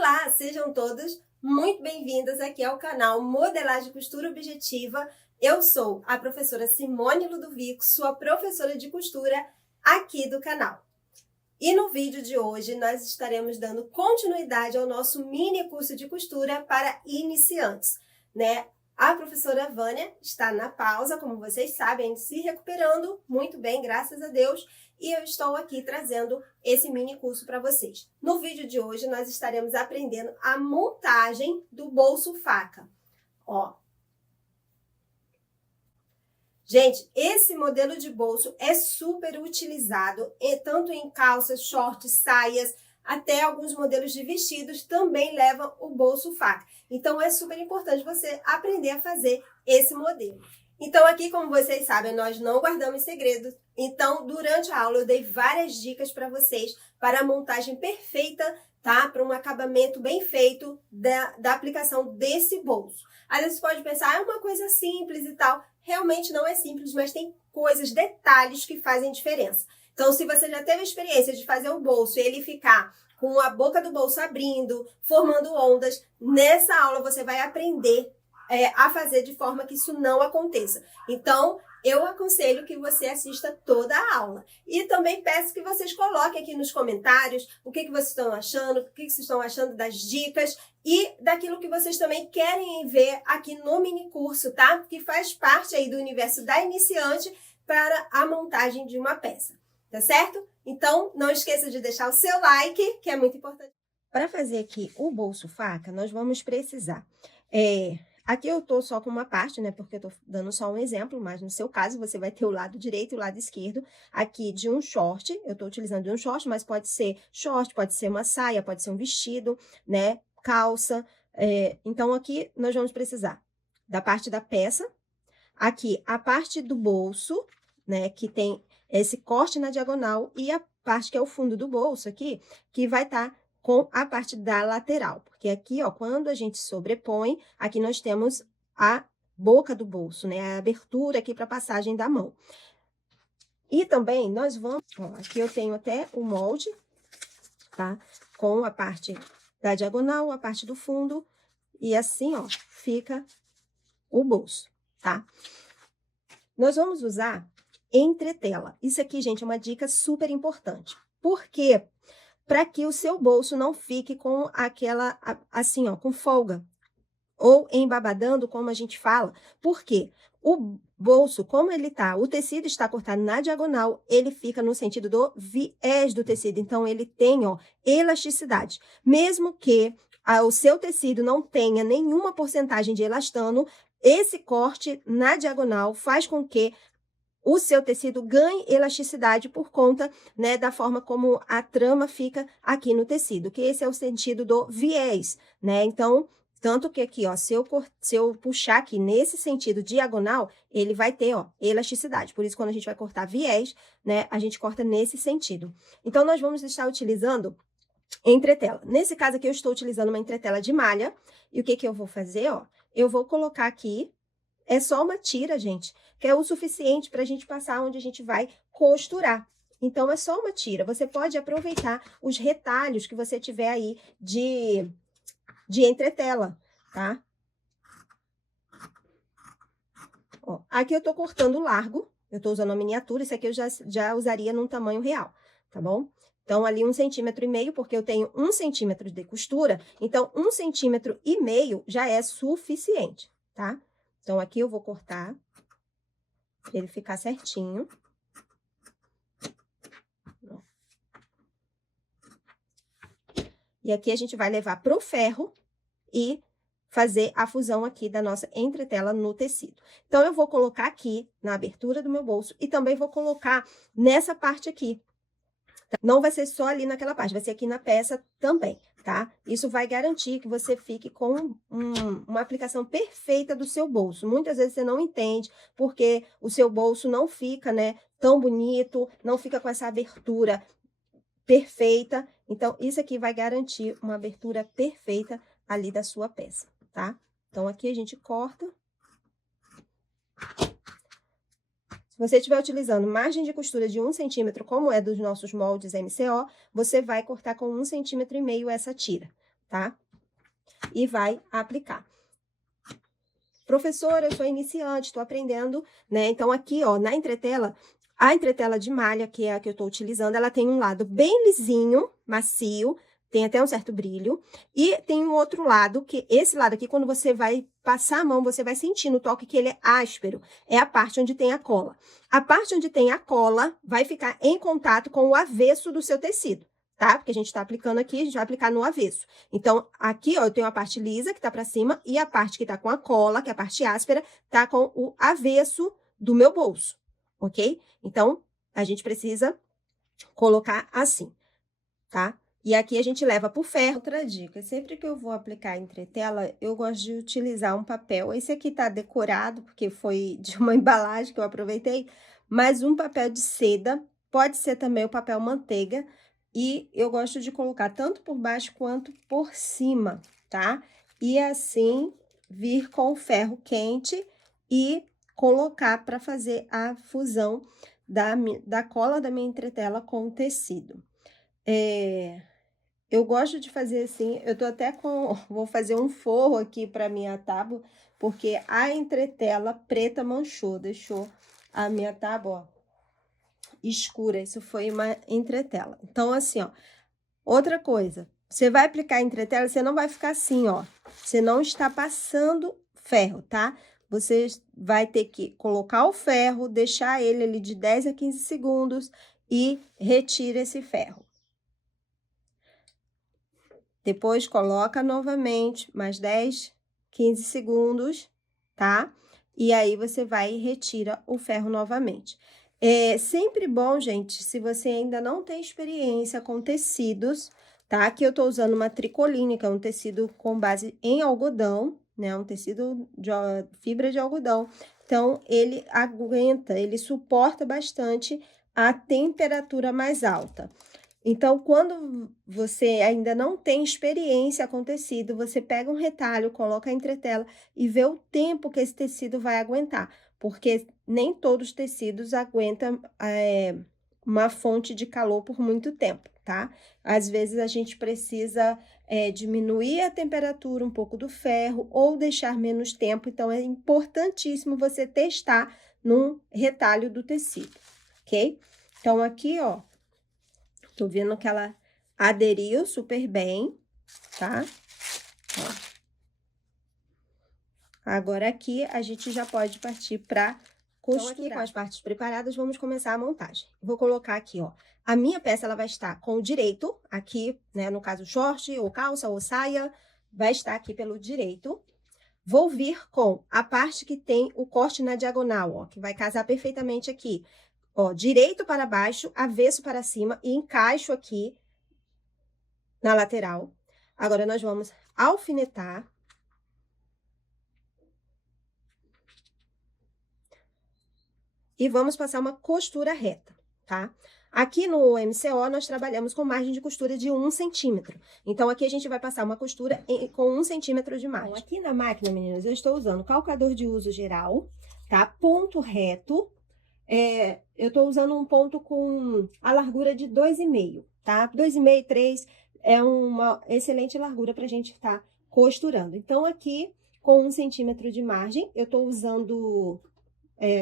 Olá, sejam todos muito bem-vindas aqui ao canal Modelagem e Costura Objetiva. Eu sou a professora Simone Ludovico, sua professora de costura aqui do canal. E no vídeo de hoje nós estaremos dando continuidade ao nosso mini curso de costura para iniciantes, né? A professora Vânia está na pausa, como vocês sabem, se recuperando muito bem, graças a Deus, e eu estou aqui trazendo esse mini curso para vocês. No vídeo de hoje nós estaremos aprendendo a montagem do bolso faca. Ó. Gente, esse modelo de bolso é super utilizado, tanto em calças, shorts, saias, até alguns modelos de vestidos também levam o bolso faca. Então, é super importante você aprender a fazer esse modelo. Então, aqui, como vocês sabem, nós não guardamos segredos. Então, durante a aula, eu dei várias dicas para vocês para a montagem perfeita, tá? Para um acabamento bem feito da aplicação desse bolso. Às vezes, você pode pensar, é uma coisa simples e tal. Realmente não é simples, mas tem coisas, detalhes que fazem diferença. Então, se você já teve a experiência de fazer o bolso e ele ficar com a boca do bolso abrindo, formando ondas, nessa aula você vai aprender a fazer de forma que isso não aconteça. Então, eu aconselho que você assista toda a aula. E também peço que vocês coloquem aqui nos comentários o que vocês estão achando, o que vocês estão achando das dicas e daquilo que vocês também querem ver aqui no mini curso, tá? Que faz parte aí do universo da iniciante para a montagem de uma peça. Tá certo? Então, não esqueça de deixar o seu like, que é muito importante. Para fazer aqui o bolso faca, nós vamos precisar... Aqui eu tô só com uma parte, né? Porque eu tô dando só um exemplo, mas no seu caso, você vai ter o lado direito e o lado esquerdo aqui de um short. Eu tô utilizando de um short, mas pode ser short, pode ser uma saia, pode ser um vestido, né? Calça. Então, aqui nós vamos precisar da parte da peça. Aqui, a parte do bolso, né? Que tem esse corte na diagonal e a parte que é o fundo do bolso aqui, que vai estar com a parte da lateral. Porque aqui, ó, quando a gente sobrepõe, aqui nós temos a boca do bolso, né? A abertura aqui para passagem da mão. E também nós vamos... Ó, aqui eu tenho até o molde, tá? Com a parte da diagonal, a parte do fundo. E assim, ó, fica o bolso, tá? Nós vamos usar entretela. Isso aqui, gente, é uma dica super importante. Por quê? Para que o seu bolso não fique com aquela, assim, ó, com folga. Ou embabadando, como a gente fala. Por quê? O bolso, como ele tá, o tecido está cortado na diagonal, ele fica no sentido do viés do tecido. Então, ele tem, ó, elasticidade. Mesmo que o seu tecido não tenha nenhuma porcentagem de elastano, esse corte na diagonal faz com que o seu tecido ganhe elasticidade por conta, né, da forma como a trama fica aqui no tecido, que esse é o sentido do viés, né? Então, tanto que aqui, ó, se eu puxar aqui nesse sentido diagonal, ele vai ter, ó, elasticidade. Por isso, quando a gente vai cortar viés, né, a gente corta nesse sentido. Então, nós vamos estar utilizando entretela. Nesse caso aqui, eu estou utilizando uma entretela de malha. E o que eu vou fazer, ó? Eu vou colocar aqui, é só uma tira, gente, que é o suficiente para a gente passar onde a gente vai costurar. Então, é só uma tira. Você pode aproveitar os retalhos que você tiver aí de entretela, tá? Ó, aqui eu tô cortando largo, eu tô usando a miniatura, isso aqui eu já usaria num tamanho real, tá bom? Então, ali 1,5 cm, porque eu tenho 1 cm de costura, então 1,5 cm já é suficiente, tá? Então, aqui eu vou cortar, pra ele ficar certinho. E aqui a gente vai levar pro ferro e fazer a fusão aqui da nossa entretela no tecido. Então, eu vou colocar aqui na abertura do meu bolso e também vou colocar nessa parte aqui. Não vai ser só ali naquela parte, vai ser aqui na peça também, tá? Isso vai garantir que você fique com uma aplicação perfeita do seu bolso. Muitas vezes você não entende porque o seu bolso não fica, né, tão bonito, não fica com essa abertura perfeita. Então, isso aqui vai garantir uma abertura perfeita ali da sua peça, tá? Então, aqui a gente corta. Se você estiver utilizando margem de costura de 1 cm, como é dos nossos moldes MCO, você vai cortar com 1,5 cm essa tira, tá? E vai aplicar. Professora, eu sou iniciante, estou aprendendo, né? Então, aqui, ó, na entretela, a entretela de malha, que é a que eu estou utilizando, ela tem um lado bem lisinho, macio, tem até um certo brilho, e tem um outro lado, que esse lado aqui, quando você vai passar a mão, você vai sentir no toque que ele é áspero, é a parte onde tem a cola. A parte onde tem a cola vai ficar em contato com o avesso do seu tecido, tá? Porque a gente está aplicando aqui, a gente vai aplicar no avesso. Então, aqui, ó, eu tenho a parte lisa, que tá para cima, e a parte que tá com a cola, que é a parte áspera, tá com o avesso do meu bolso, ok? Então, a gente precisa colocar assim, tá? E aqui a gente leva pro ferro. Outra dica, sempre que eu vou aplicar entretela, eu gosto de utilizar um papel. Esse aqui tá decorado, porque foi de uma embalagem que eu aproveitei, mas um papel de seda, pode ser também o papel manteiga, e eu gosto de colocar tanto por baixo quanto por cima, tá? E assim, vir com o ferro quente e colocar para fazer a fusão da cola da minha entretela com o tecido. Eu gosto de fazer assim, eu tô até com, vou fazer um forro aqui para minha tábua, porque a entretela preta manchou, deixou a minha tábua, ó, escura, isso foi uma entretela. Então, assim, ó, outra coisa, você vai aplicar a entretela, você não vai ficar assim, ó, você não está passando ferro, tá? Você vai ter que colocar o ferro, deixar ele ali de 10 a 15 segundos e retira esse ferro. Depois, coloca novamente, mais 10, 15 segundos, tá? E aí, você vai e retira o ferro novamente. É sempre bom, gente, se você ainda não tem experiência com tecidos, tá? Aqui eu tô usando uma tricoline, que é um tecido com base em algodão, né? Um tecido de fibra de algodão. Então, ele aguenta, ele suporta bastante a temperatura mais alta. Então, quando você ainda não tem experiência com tecido, você pega um retalho, coloca a entretela e vê o tempo que esse tecido vai aguentar, porque nem todos os tecidos aguentam uma fonte de calor por muito tempo, tá? Às vezes a gente precisa diminuir a temperatura um pouco do ferro ou deixar menos tempo, então é importantíssimo você testar num retalho do tecido, ok? Então, aqui, ó. Tô vendo que ela aderiu super bem, tá? Ó. Agora, aqui, a gente já pode partir para costurar. Então, aqui, com as partes preparadas, vamos começar a montagem. Vou colocar aqui, ó. A minha peça, ela vai estar com o direito, aqui, né? No caso, short, ou calça, ou saia, vai estar aqui pelo direito. Vou vir com a parte que tem o corte na diagonal, ó, que vai casar perfeitamente aqui. Ó, direito para baixo, avesso para cima, e encaixo aqui na lateral. Agora, nós vamos alfinetar. E vamos passar uma costura reta, tá? Aqui no MCO, nós trabalhamos com margem de costura de 1 centímetro. Então, aqui a gente vai passar uma costura com 1 centímetro de margem. Então, aqui na máquina, meninas, eu estou usando calcador de uso geral, tá? Ponto reto. Eu estou usando um ponto com a largura de 2,5, tá? 2,5, 3 é uma excelente largura para a gente estar costurando. Então, aqui, com 1 centímetro de margem, eu estou usando,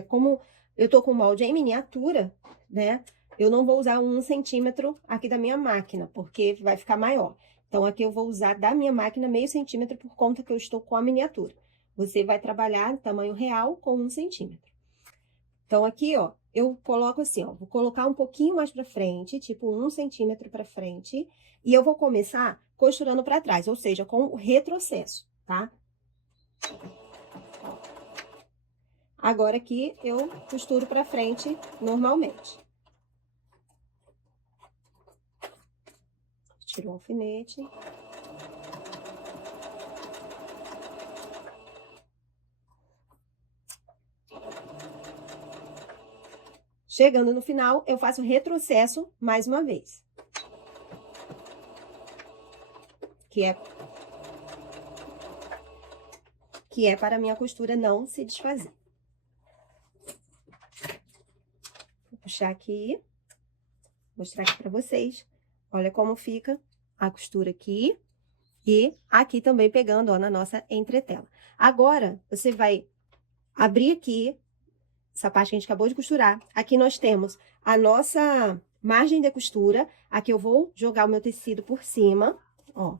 como eu tô com molde em miniatura, né? Eu não vou usar 1 centímetro aqui da minha máquina, porque vai ficar maior. Então, aqui eu vou usar da minha máquina meio centímetro, por conta que eu estou com a miniatura. Você vai trabalhar tamanho real com 1 centímetro. Então, aqui, ó, eu coloco assim, ó, vou colocar um pouquinho mais pra frente, tipo 1 centímetro pra frente, e eu vou começar costurando pra trás, ou seja, com o retrocesso, tá? Agora aqui, eu costuro pra frente normalmente. Tiro o alfinete. Chegando no final, eu faço retrocesso mais uma vez. Que é para a minha costura não se desfazer. Vou puxar aqui, mostrar aqui para vocês. Olha como fica a costura aqui E aqui também pegando, ó, na nossa entretela. Agora, você vai abrir aqui essa parte que a gente acabou de costurar. Aqui nós temos a nossa margem de costura. Aqui eu vou jogar o meu tecido por cima, ó.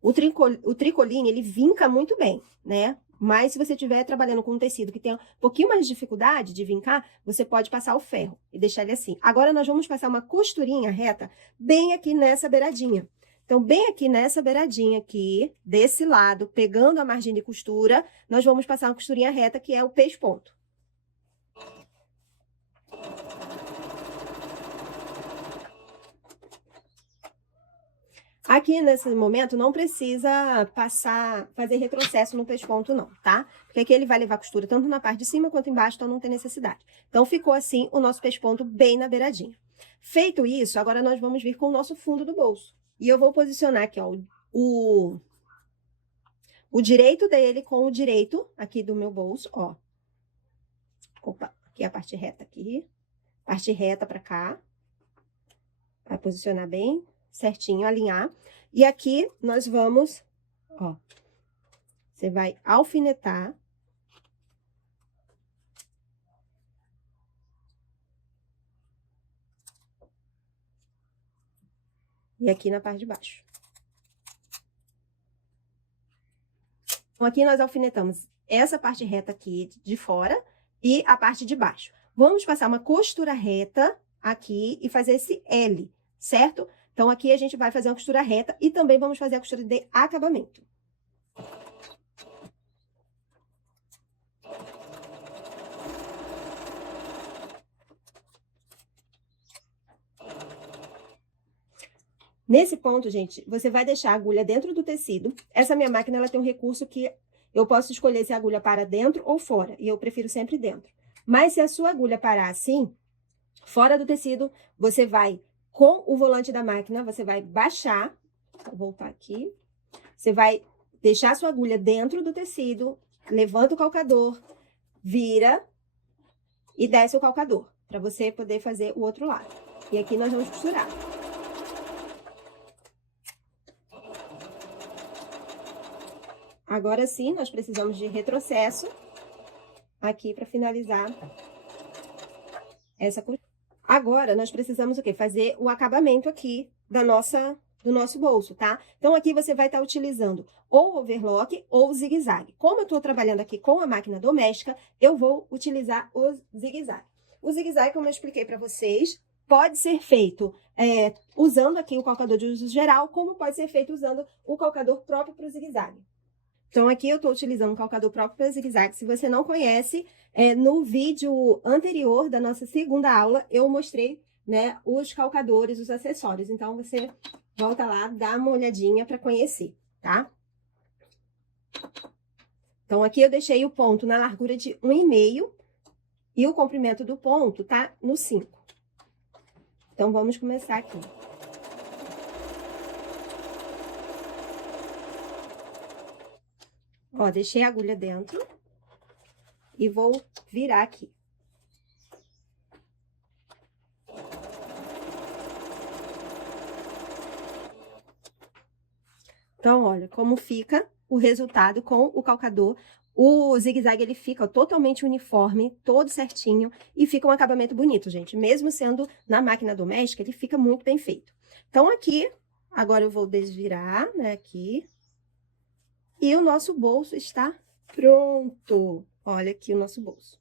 O tricoline, ele vinca muito bem, né? Mas se você estiver trabalhando com um tecido que tem um pouquinho mais de dificuldade de vincar, você pode passar o ferro e deixar ele assim. Agora, nós vamos passar uma costurinha reta bem aqui nessa beiradinha. Então, bem aqui nessa beiradinha aqui, desse lado, pegando a margem de costura, nós vamos passar uma costurinha reta, que é o pesponto. Aqui, nesse momento, não precisa fazer retrocesso no pesponto, não, tá? Porque aqui ele vai levar costura tanto na parte de cima quanto embaixo, então não tem necessidade. Então, ficou assim o nosso pesponto bem na beiradinha. Feito isso, agora nós vamos vir com o nosso fundo do bolso. E eu vou posicionar aqui, ó, o direito dele com o direito aqui do meu bolso, ó. Opa, aqui é a parte reta aqui. Parte reta pra cá. Vai posicionar bem certinho, alinhar. E aqui nós vamos, ó, você vai alfinetar. E aqui na parte de baixo. Então, aqui nós alfinetamos essa parte reta aqui de fora e a parte de baixo. Vamos passar uma costura reta aqui e fazer esse L, certo? Então, aqui a gente vai fazer uma costura reta e também vamos fazer a costura de acabamento. Nesse ponto, gente, você vai deixar a agulha dentro do tecido. Essa minha máquina, ela tem um recurso que eu posso escolher se a agulha para dentro ou fora, e eu prefiro sempre dentro. Mas se a sua agulha parar assim, fora do tecido, você vai, com o volante da máquina, você vai baixar, vou voltar aqui, você vai deixar a sua agulha dentro do tecido, levanta o calcador, vira e desce o calcador, para você poder fazer o outro lado. E aqui nós vamos costurar. Agora sim, nós precisamos de retrocesso aqui para finalizar essa costura. Agora, nós precisamos o quê? Fazer o acabamento aqui do nosso bolso, tá? Então, aqui você vai estar utilizando ou overlock ou zigue-zague. Como eu estou trabalhando aqui com a máquina doméstica, eu vou utilizar o zigue-zague. O zigue-zague, como eu expliquei para vocês, pode ser feito usando aqui o calcador de uso geral, como pode ser feito usando o calcador próprio para o zigue-zague. Então, aqui eu estou utilizando um calcador próprio para zigue-zague. Se você não conhece, no vídeo anterior da nossa segunda aula, eu mostrei, né, os calcadores, os acessórios. Então, você volta lá, dá uma olhadinha para conhecer, tá? Então, aqui eu deixei o ponto na largura de 1,5 e o comprimento do ponto tá no 5. Então, vamos começar aqui. Ó, deixei a agulha dentro e vou virar aqui. Então, olha como fica o resultado com o calcador. O zigue-zague, ele fica totalmente uniforme, todo certinho, e fica um acabamento bonito, gente. Mesmo sendo na máquina doméstica, ele fica muito bem feito. Então, aqui, agora eu vou desvirar, né, aqui. E o nosso bolso está pronto. Olha aqui o nosso bolso.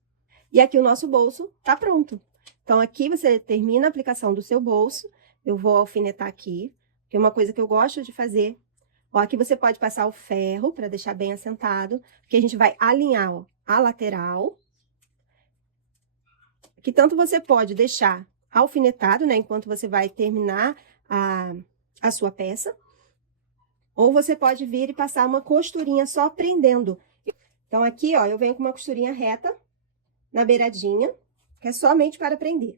E aqui o nosso bolso tá pronto. Então, aqui você termina a aplicação do seu bolso. Eu vou alfinetar aqui, que é uma coisa que eu gosto de fazer. Ó, aqui você pode passar o ferro para deixar bem assentado, que a gente vai alinhar, ó, a lateral. Que tanto você pode deixar alfinetado, né, enquanto você vai terminar a sua peça. Ou você pode vir e passar uma costurinha só prendendo. Então, aqui, ó, eu venho com uma costurinha reta na beiradinha, que é somente para prender.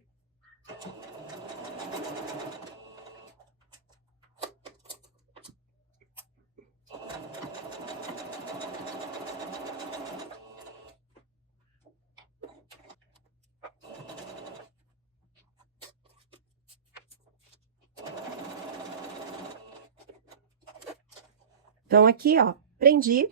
Então, aqui, ó, prendi,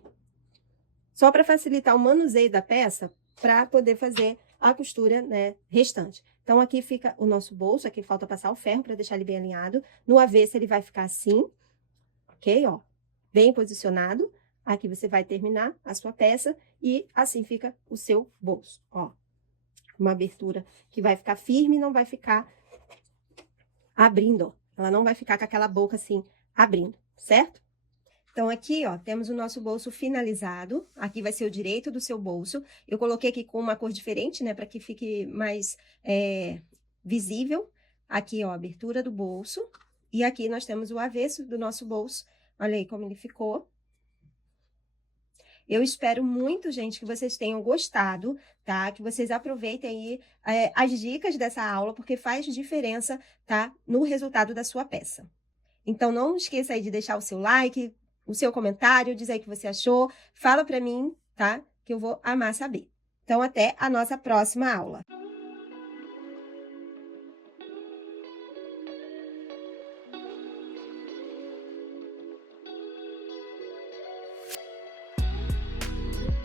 só para facilitar o manuseio da peça, para poder fazer a costura, né, restante. Então, aqui fica o nosso bolso, aqui falta passar o ferro para deixar ele bem alinhado. No avesso, ele vai ficar assim, ok? Ó, bem posicionado. Aqui você vai terminar a sua peça e assim fica o seu bolso, ó. Uma abertura que vai ficar firme, não vai ficar abrindo, ó. Ela não vai ficar com aquela boca assim, abrindo, certo? Então, aqui, ó, temos o nosso bolso finalizado. Aqui vai ser o direito do seu bolso. Eu coloquei aqui com uma cor diferente, né, para que fique mais visível. Aqui, ó, a abertura do bolso. E aqui nós temos o avesso do nosso bolso. Olha aí como ele ficou. Eu espero muito, gente, que vocês tenham gostado, tá? Que vocês aproveitem aí as dicas dessa aula, porque faz diferença, tá? No resultado da sua peça. Então, não esqueça aí de deixar o seu like, o seu comentário, dizer aí o que você achou. Fala pra mim, tá? Que eu vou amar saber. Então, até a nossa próxima aula.